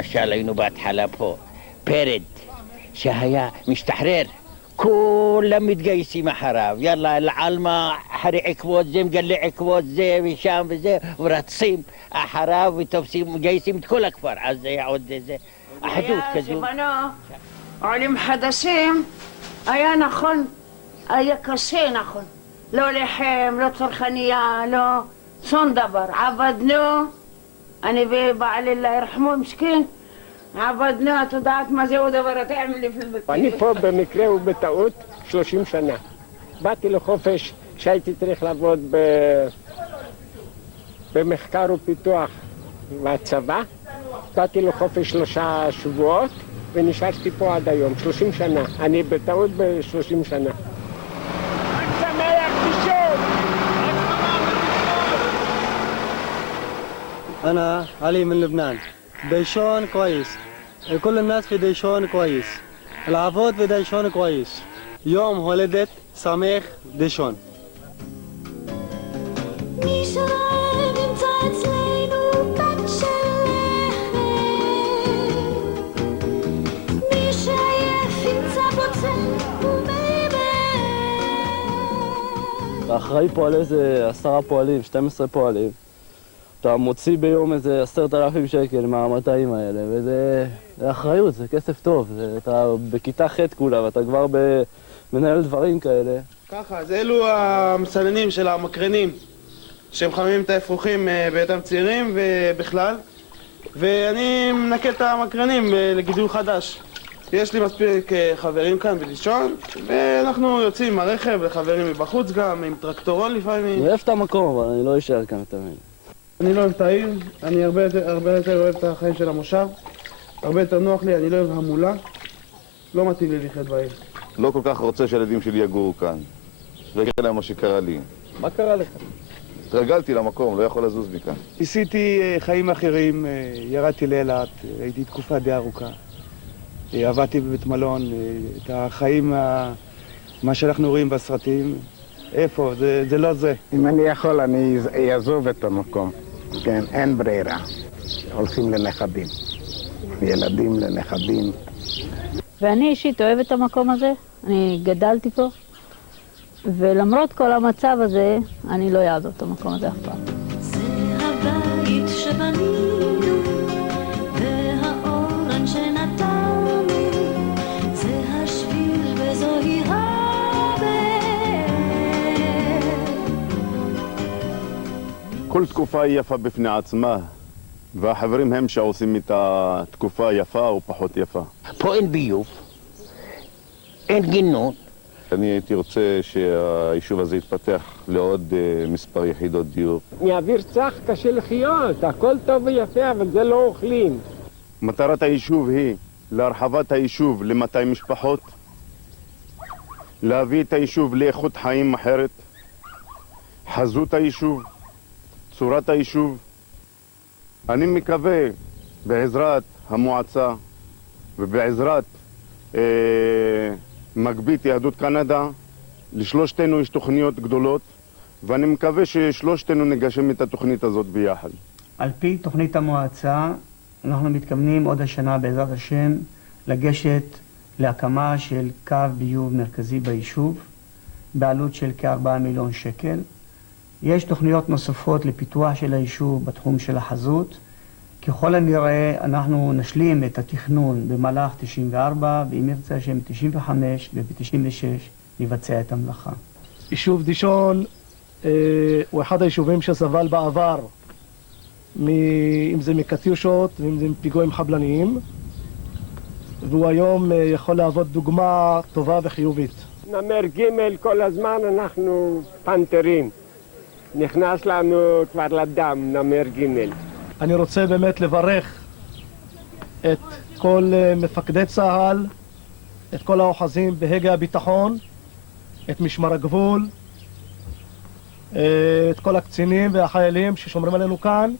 למשל, היינו בהתחלה פה, פרד, שהיה משתחרר, כולם מתגייסים אחריו, יאללה, אל-עלמה, אחרי עקבות זה, מגלה עקבות זה ושם וזה, ורצים אחריו ותופסים, מגייסים את כל הכפר, אז זה היה עוד איזה אחדות כזו. שבנו עולים חדשים, היה נכון, היה קשה נכון, לא לחם, לא צרכניה, לא שום דבר, עבדנו, אני ובעל אללה ירחמו משכין, עבדנו, את יודעת מה זהו דבר, תעמל לי في البيت. אני פה במקרה ובטעות 30 שנה. באתי לחופש שהייתי צריך לעבוד במחקר ופיתוח מהצבא. באתי לחופש 3 שבועות ונשארתי פה עד היום, 30 שנה. אני בטעות ב-30 שנה. أنا علي من لبنان. ديشون كويس. كل الناس في ديشون كويس. العفوت في ديشون كويس. يوم ولدت سميح ديشون. האחראי פועלי זה 10 פועלים, 12 פועלים. אתה מוציא ביום איזה 10,000 שקל מה-200 האלה, וזה אחריות, זה כסף טוב. אתה בכיתה ח' כולה, ואתה כבר מנהל דברים כאלה. ככה, אז אלו המסננים של המקרנים, שהם חממים את האפרוחים בהיותם צעירים ובכלל. ואני מנקה את המקרנים לגידול חדש. יש לי מספיק חברים כאן בדישון, ואנחנו יוצאים עם הרכב לחברים מבחוץ גם, עם טרקטורון לפעמים. אני אוהב את המקום, אבל אני לא אשאר כאן תמיד. אני לא אוהב את העיר, אני הרבה יותר אוהב את החיים של המושב. הרבה יותר נוח לי, אני לא אוהב המולה. לא מתאים לי לחיות בעיר. לא כל כך רוצה שהילדים שלי יגורו כאן. לא יקרה להם מה שקרה לי. מה קרה לך? התרגלתי למקום, לא יכול לזוז מכאן. ניסיתי חיים אחרים, ירדתי לאילת, הייתי תקופה די ארוכה. עבדתי בבית מלון, את החיים, מה שאנחנו רואים בסרטים. איפה? זה לא זה. אם אני יכול, אני אעזוב את המקום. כן, אין ברירה. הולכים לנכדים. ילדים לנכדים. ואני אישית אוהבת את המקום הזה, אני גדלתי פה, ולמרות כל המצב הזה, אני לא אעזוב את המקום הזה אף פעם. זה הבית שבנינו, והאורן שנתנו, זה השביל וזוהי כל תקופה היא יפה בפני עצמה, והחברים הם שעושים את התקופה יפה או פחות יפה. פה אין ביוב, אין גינות. אני הייתי רוצה שהיישוב הזה יתפתח לעוד מספר יחידות דיור. מאוויר צח קשה לחיות, הכל טוב ויפה, אבל זה לא אוכלים. מטרת היישוב היא להרחבת היישוב ל-200 משפחות, להביא את היישוב לאיכות חיים אחרת, חזות היישוב, צורת היישוב. אני מקווה בעזרת המועצה ובעזרת מגבית יהדות קנדה, לשלושתנו יש תוכניות גדולות, ואני מקווה ששלושתנו נגשם את התוכנית הזאת ביחד. על פי תוכנית המועצה, אנחנו מתכוונים עוד השנה בעזרת השם לגשת להקמה של קו ביוב מרכזי ביישוב, בעלות של כ4 מיליון שקל. יש תוכניות נוספות לפיתוח של היישוב בתחום של החזות. ככל הנראה אנחנו נשלים את התכנון במהלך 94, ואם ירצה השם 95 וב-96 נבצע את המלאכה. יישוב דישון הוא אחד היישובים שסבל בעבר, אם זה מקטיושות ואם זה מפיגועים חבלניים, והוא היום יכול להוות דוגמה טובה וחיובית. נמר ג' כל הזמן אנחנו פנתרים. נכנס לנו כבר לדם, נמר ג'. אני רוצה באמת לברך את כל מפקדי צה"ל, את כל האוחזים בהגה הביטחון, את משמר הגבול, את כל הקצינים והחיילים ששומרים עלינו כאן,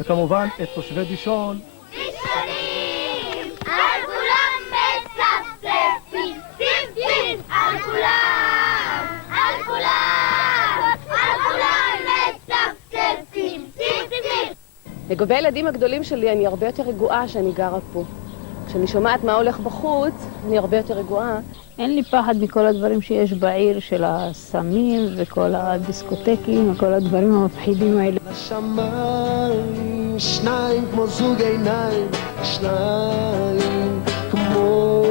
וכמובן את תושבי דישון. דישונים, על כולם מצפצפים, שים שים, על כולם, על כולם, על כולם מצפצפים, שים שים. לגבי הילדים הגדולים שלי, אני הרבה יותר רגועה שאני גרה פה. כשאני שומעת מה הולך בחוץ, אני הרבה יותר רגועה. אין לי פחד מכל הדברים שיש בעיר, של הסמים וכל הדיסקוטקים וכל הדברים המפחידים האלה. השמיים, שניים כמו זוג עיניים, שניים כמו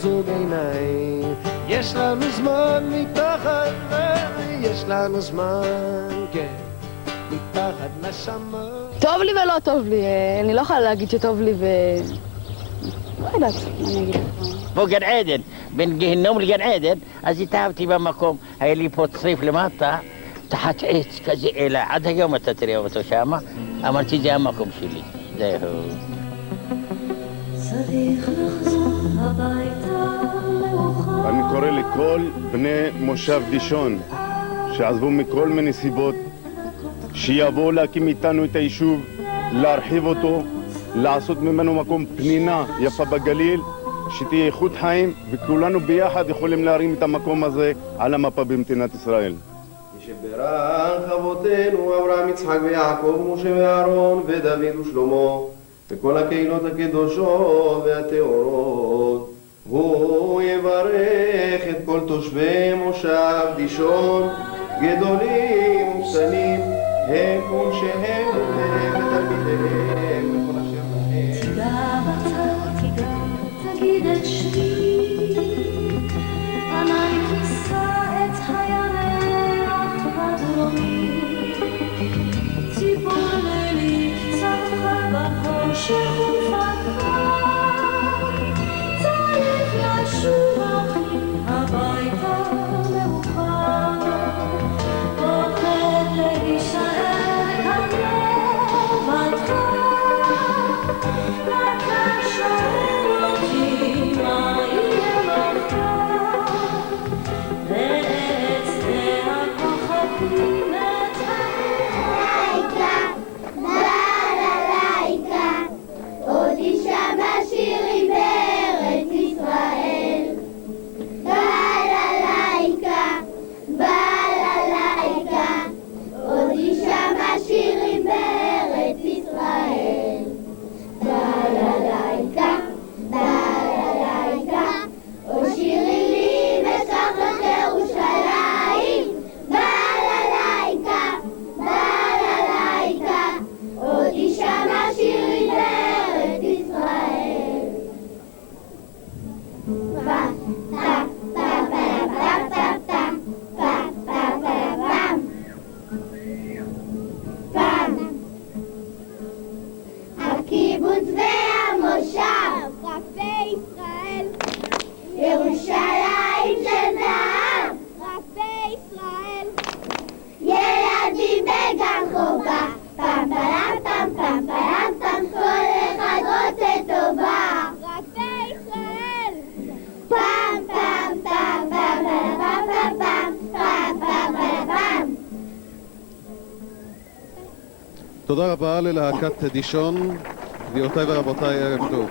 זוג עיניים. יש לנו זמן מתחת, יש לנו זמן, כן, מתחת לשמיים. טוב לי ולא טוב לי, אני לא יכולה להגיד שטוב לי לא יודעת, אני אגיד לך. פה גן עדן, בין גיהנום לגן עדן, אז התאהבתי במקום. היה לי פה צריף למטה, תחת עץ כזה אלה. עד היום אתה תראה אותו שמה. אמרתי, זה המקום שלי. זהו. אני קורא לכל בני מושב דישון שעזבו מכל מיני סיבות שיבואו להקים איתנו את היישוב, להרחיב אותו, לעשות ממנו מקום פנינה יפה בגליל, שתהיה איכות חיים, וכולנו ביחד יכולים להרים את המקום הזה על המפה במדינת ישראל. מי שברך אבותינו אברהם, יצחק ויעקב, משה ואהרון ודוד ושלמה וכל הקהילות הקדושות והטהורות, הוא יברך את כל תושבי מושב דישון, גדולים וקטנים, הם ונשיהם ותלמידיהם וכל אשר להם. תיגע בתת, תגיד את שמי, עניים כיסה את הירח הדרומי, ציפור לילי צרחה בחושך ופתחה, צריך לשוב אחי הביתה מאוחר, פוחד להישאר כאן לבדך, אתה שואל אותי מה יהיה מחר, ואת שדה הכוכבים את בללייקה, עוד יישמע שירים בארץ ישראל. בללייקה, בללייקה, עוד יישמע שירים בארץ ישראל. בללייקה, בללייקה, עוד שירי לי משחק ירושלים. בללייקה, בללייקה, עוד יישמע שירים בארץ ישראל. הקיבוץ והמושב, רק בישראל, ירושלים של זהב, רק בישראל, ילדים בגן חובה, פם פלם פם פם פלם פם, כל אחד רוצה טובה, רק בישראל, פם פם פם פם פם פם פם פם פם פם פם. תודה רבה ללהקת דישון, גבירותיי ורבותיי, ערב טוב.